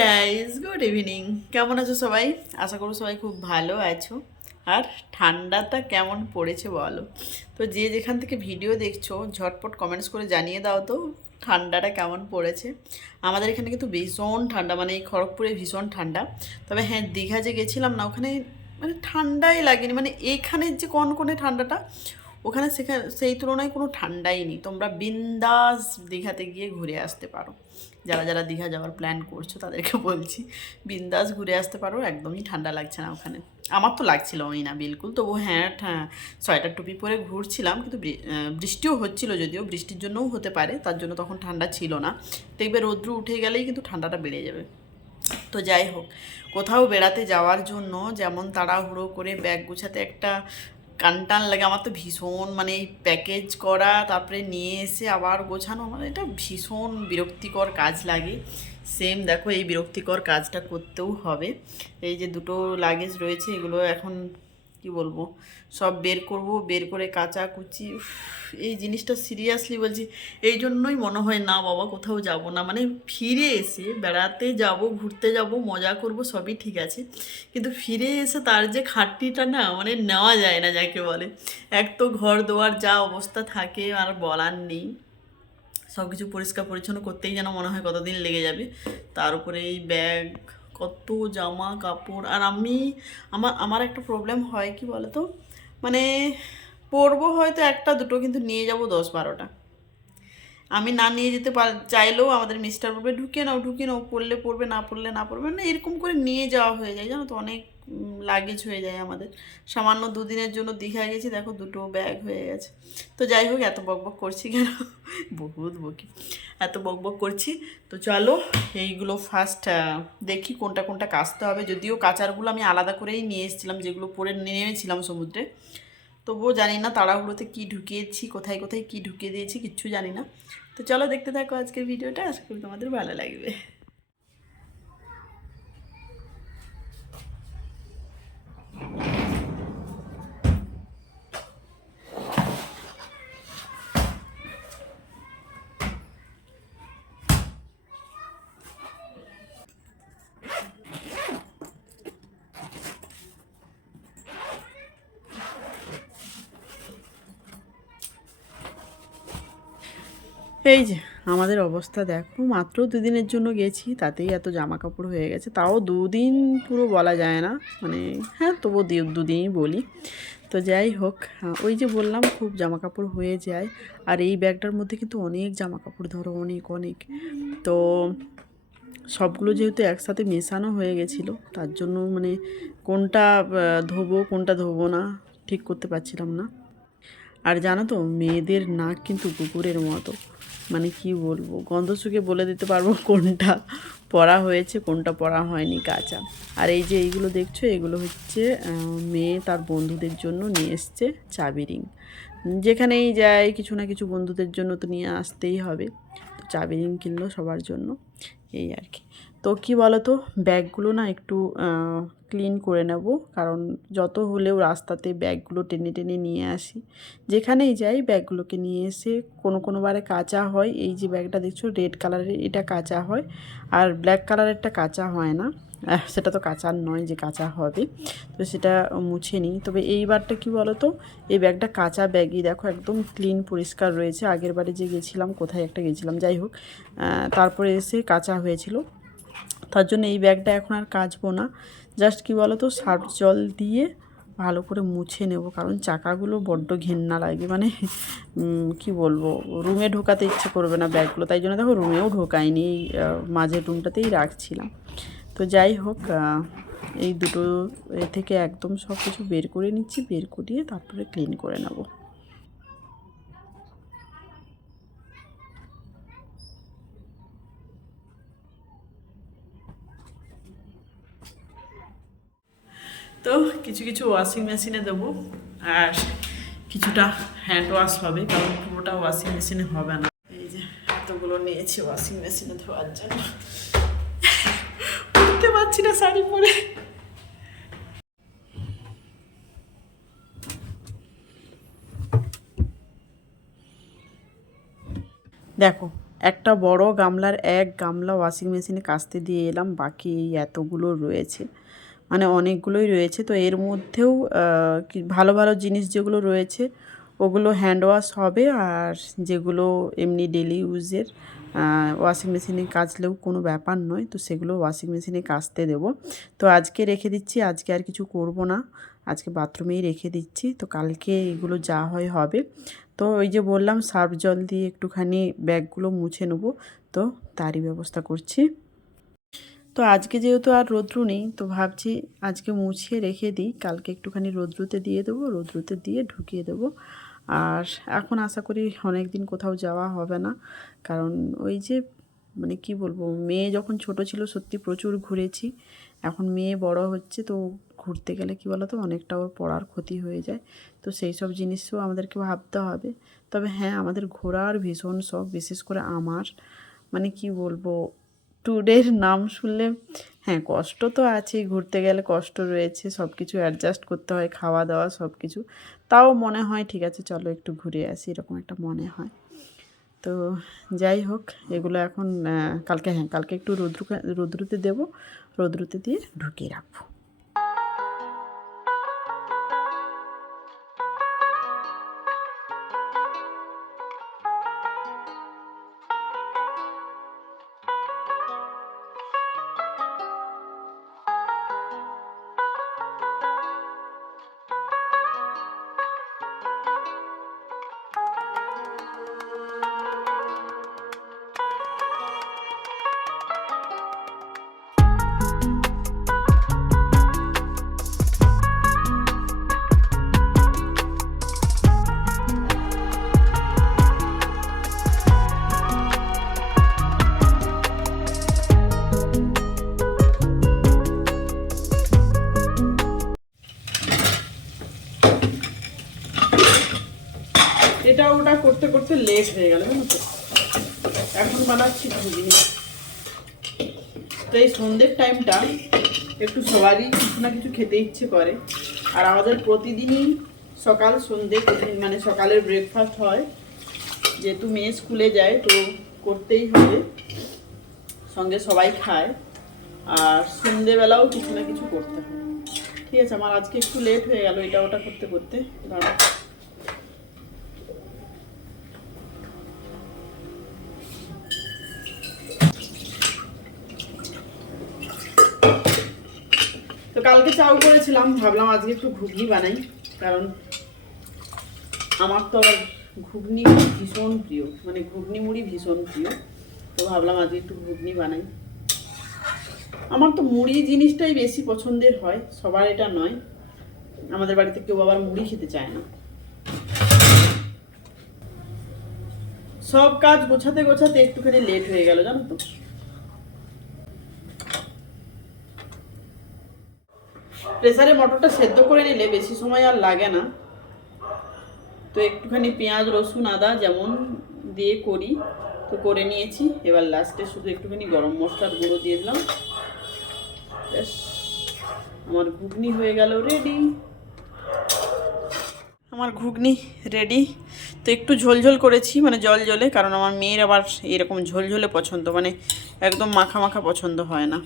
Guys good evening কেমন আছো সবাই? আশা করো সবাই খুব ভালো আছো। আর ঠান্ডাটা কেমন পড়েছে বলো? তো যে যেখান থেকে ভিডিও দেখছ, ঝটপট কমেন্টস করে জানিয়ে দাও তো, ঠান্ডাটা কেমন পড়েছে? আমাদের এখানে কিন্তু ভীষণ ঠান্ডা মানে এই খড়গপুরে ভীষণ ঠান্ডা। তবে হ্যাঁ দীঘা যে গেছিলাম না, ওখানে মানে ঠান্ডাই লাগেনি। মানে এখানের যে কনকনে ঠান্ডাটা ওখানে সেখানে, সেই তুলনায় কোনো ঠান্ডাই নেই। তোমরা বিন্দাস দীঘাতে গিয়ে ঘুরে আসতে পারো। যারা যারা দীঘা যাওয়ার প্ল্যান করছ তাদেরকে বলছি, বিন্দাস ঘুরে আসতে পারো, একদমই ঠান্ডা লাগছে না ওখানে। আমার তো লাগছিল ওই না, বিলকুল। তবু হ্যাঁ সোয়েটার টুপি পরে ঘুরছিলাম, কিন্তু বৃষ্টিও হচ্ছিল যদিও, বৃষ্টির জন্যও হতে পারে, তার জন্য তখন ঠান্ডা ছিল না। দেখবে রৌদ্র উঠে গেলেই কিন্তু ঠান্ডাটা বেড়ে যাবে। তো যাই হোক, কোথাও বেড়াতে যাওয়ার জন্য যেমন তাড়াহুড়ো করে ব্যাগ গুছাতে একটা কানটান লাগে, আমার তো ভীষণ মানে এই প্যাকেজ করা, তারপরে নিয়ে এসে আবার গোছানো মানে এটা ভীষণ বিরক্তিকর কাজ লাগে। সেম দেখো এই বিরক্তিকর কাজটা করতেও হবে। এই যে দুটো লাগেজ রয়েছে, এগুলো এখন কি বলব? সব বের করব, বের করে কাচা কুচি এই জিনিসটা সিরিয়াসলি বলছি, এই জন্যই মনে হয় না বাবা কোথাও যাব না। মানে ফিরে এসে, বেড়াতে যাব, ঘুরতে যাব, মজা করব, সবই ঠিক আছে। কিন্তু ফিরে এসে তার যে খাটনিটা না মানে নেওয়া যায় না যাকে বলে। এক তো ঘর দোয়ার যা অবস্থা থাকে, আর বলার নেই। সব কিছু পরিষ্কার পরিচ্ছন্ন করতেই যেন মনে হয় কতদিন লেগে যাবে। তার উপরে এই ব্যাগ কত জামা কাপড়। আর আমি, আমার আমার একটা প্রবলেম হয় কি বলতো? মানে পরবো হয়তো একটা, দুটো, কিন্তু নিয়ে যাব দশ বারোটা। আমি না নিয়ে যেতে পার, চাইলেও আমাদের মিস্টার বলবে ঢুকে নাও ঢুকে নাও পড়লে পড়বে না পড়লে না পড়বে না এরকম করে নিয়ে যাওয়া হয়ে যায়, জানো তো? অনেক লাগেজ হয়ে যায় আমাদের। সামান্য দুদিনের জন্য দীঘা গেছি, দেখো দুটো ব্যাগ হয়ে গেছে। তো যাই হোক, এত বকবক করছি কেন? বহুত বকি। এত বকবক করছি। তো চলো, এইগুলো ফার্স্ট দেখি কোনটা কোনটা কাচতে হবে। যদিও কাচারগুলো আমি আলাদা করেই নিয়ে এসেছিলাম, যেগুলো পরে নেমেছিলাম সমুদ্রে। তবুও জানি না তাড়াহুড়োতে কী ঢুকিয়েছি, কোথায় কোথায় কী ঢুকিয়ে দিয়েছি, কিচ্ছু জানি না। তো চলো দেখতে থাকো আজকের ভিডিওটা। আশা করি তোমাদের ভালো লাগবে। এই যে, আমাদের অবস্থা দেখো, মাত্র দুদিনের জন্য গেছি, তাতেই এত জামা কাপড় হয়ে গেছে। তাও দুদিন পুরো বলা যায় না মানে হ্যাঁ তবু দুদিনই বলি। তো যাই হোক ওই যে বললাম, খুব জামা কাপড় হয়ে যায়। আর এই ব্যাগটার মধ্যে কিন্তু অনেক জামা কাপড় ধরো অনেক অনেক। তো সবগুলো যেহেতু একসাথে মেশানো হয়ে গেছিল, তার জন্য মানে কোনটা ধোবো কোনটা ধোবো না, ঠিক করতে পারছিলাম না। আর জানো তো, মেয়েদের নাক কিন্তু কুকুরের মতো। মানে কি বলব? গন্ধ শুকে বলে দিতে পারব কোনটা পড়া হয়েছে, কোনটা পড়া হয়নি কাঁচা। আর এই যে এইগুলো দেখছ, এগুলো হচ্ছে মেয়ে তার বন্ধুদের জন্য নিয়ে এসছে চাবি রিং। যেখানেই যায়, কিছু না কিছু বন্ধুদের জন্য তো নিয়ে আসতেই হবে। তো চাবি রিং কিনলো সবার জন্য, এই আর কি। তো কি বলো তো ব্যাগগুলো না একটু ক্লিন করে নেব। কারণ যত হলেও রাস্তাতে ব্যাগগুলো টেনে টেনে নিয়ে আসি। যেখানেই যাই ব্যাগগুলোকে নিয়ে এসে কোনো কোনো বারে কাঁচা হয়। এই যে ব্যাগটা দেখছ রেড কালারের এটা কাঁচা হয়। আর ব্ল্যাক কালারেরটা কাঁচা হয় না। সেটা তো কাঁচার নয় যে কাঁচা হবে। তো সেটা মুছে নিই। তবে এইবারটা কি বলো তো এই ব্যাগটা কাঁচা ব্যাগই দেখো, একদম ক্লিন পরিষ্কার রয়েছে। আগের বারে যে গেছিলাম, কোথায় একটা গেছিলাম, যাই হোক তারপরে এসে কাঁচা হয়েছিল। তার জন্য এই ব্যাগটা এখন আর কাচবো না। জাস্ট কি বলো তো সার্ফ জল দিয়ে ভালো করে মুছে নেব, কারণ চাকাগুলো বড্ড ঘেন্না লাগে মানে কি বলব, রুমে ঢোকাতে ইচ্ছে করবে না ব্যাগগুলো। তাই জন্য দেখো রুমেও ঢোকাইনি এই মাঝের রুমটাতেই রাখছিলাম। তো যাই হোক এই দুটো থেকে একদম সব কিছু বের করে নিচ্ছি, বের করিয়ে তারপরে ক্লিন করে নেব। তো কিছু কিছু ওয়াশিং মেশিনে দেবো। আর কিছুটা হ্যান্ড ওয়াশ হবে, কারণ পুরোটা ওয়াশিং মেশিনে হবে না। এই যে এতগুলো নিয়েছি ওয়াশিং মেশিনে ধোয়ার জন্য। উঠতে পারছি না শাড়ি পরে। দেখো, একটা বড় গামলার এক গামলা ওয়াশিং মেশিনে কাচতে দিয়ে এলাম, বাকি এই এতগুলো রয়েছে। মানে অনেকগুলোই রয়েছে। তো এর মধ্যেও ভালো ভালো জিনিস যেগুলো রয়েছে, ওগুলো হ্যান্ড ওয়াশ হবে। আর যেগুলো এমনি ডেলি ইউজের ওয়াশিং মেশিনে কাচলেও কোনো ব্যাপার নয়। তো সেগুলো ওয়াশিং মেশিনে কাচতে দেবো। তো আজকে রেখে দিচ্ছি, আজকে আর কিছু করব না। আজকে বাথরুমেই রেখে দিচ্ছি। তো কালকে এগুলো যা হয় হবে। তো ওই যে বললাম, সার্ফ জল দিয়ে একটুখানি ব্যাগগুলো মুছে নেব। তো তারই ব্যবস্থা করছি। তো আজকে যেহেতু আর রৌদ্রু নেই, তো ভাবছি আজকে মুছিয়ে রেখে দিই। কালকে একটুখানি রৌদ্রুতে দিয়ে দেবো, রৌদ্রুতে দিয়ে ঢুকিয়ে দেবো। আর এখন আশা করি অনেক দিন কোথাও যাওয়া হবে না। কারণ ওই যে মানে কি বলব, মেয়ে যখন ছোট ছিল সত্যি প্রচুর ঘুরেছি। এখন মেয়ে বড় হচ্ছে তো ঘুরতে গেলে কি বলতো, অনেকটা ওর পড়ার ক্ষতি হয়ে যায়। তো সেই সব জিনিসও আমাদেরকে ভাবতে হবে। তবে হ্যাঁ আমাদের ঘোরার ভীষণ শখ, বিশেষ করে আমার। মানে কি বলব ট্যুরের নাম শুনলে হ্যাঁ কষ্ট তো আছেই, ঘুরতে গেলে কষ্ট রয়েছে সব কিছু অ্যাডজাস্ট করতে হয়, খাওয়া দাওয়া সব কিছু তাও মনে হয়, ঠিক আছে, চলো একটু ঘুরে আসি, এরকম একটা মনে হয়। তো যাই হোক, এগুলো এখন কালকে হ্যাঁ কালকে একটু রৌদ্র রৌদ্রুতে দেবো, রৌদ্রুতে দিয়ে ঢুকিয়ে রাখব। এটা ওটা করতে করতে লেট হয়ে গেল এখন বানাচ্ছি ঘুগনি তো এই সন্ধ্যের টাইমটা একটু সবারই কিছু না কিছু খেতে ইচ্ছে করে। আর আমাদের প্রতিদিনই সকাল সন্ধ্যে মানে সকালের ব্রেকফাস্ট হয়। যেহেতু মেয়ে স্কুলে যায়, তো করতেই হবে। সঙ্গে সবাই খায়। আর সন্ধেবেলাও কিছু না কিছু করতে হয়। ঠিক আছে, আমার আজকে একটু লেট হয়ে গেল, এটা ওটা করতে করতে। দাঁড়াও কালকে চাউ করেছিলাম, ভাবলাম আজকে একটু ঘুগনি বানাই, কারণ আমার তো ঘুগনি ভীষণ প্রিয় মানে ঘুগনি মুড়ি ভীষণ প্রিয়, তো ভাবলাম আজকে একটু ঘুগনি বানাই। আমার তো মুড়ি জিনিসটাই বেশি পছন্দের হয়, সবার এটা নয়, আমাদের বাড়িতে কেউ আবার মুড়ি খেতে চায় না। সব কাজ গোছাতে গোছাতে একটুখানি লেট হয়ে গেল, জানো তো? প্রেসারে মটরটা সেদ্ধ করে নিলে বেশি সময় আর লাগে না। তো একটুখানি পেঁয়াজ, রসুন, আদা যেমন দিয়ে করি, তো করে নিয়েছি। এবার লাস্টে শুধু একটুখানি গরম মশলার গুঁড়ো দিয়ে দিলাম। ব্যাস, আমার ঘুগনি হয়ে গেল রেডি আমার ঘুগনি রেডি তো একটু ঝোলঝোল করেছি মানে জল জলে, কারণ আমার মেয়ের আবার এরকম ঝোলঝোলে পছন্দ মানে একদম মাখা মাখা পছন্দ হয় না।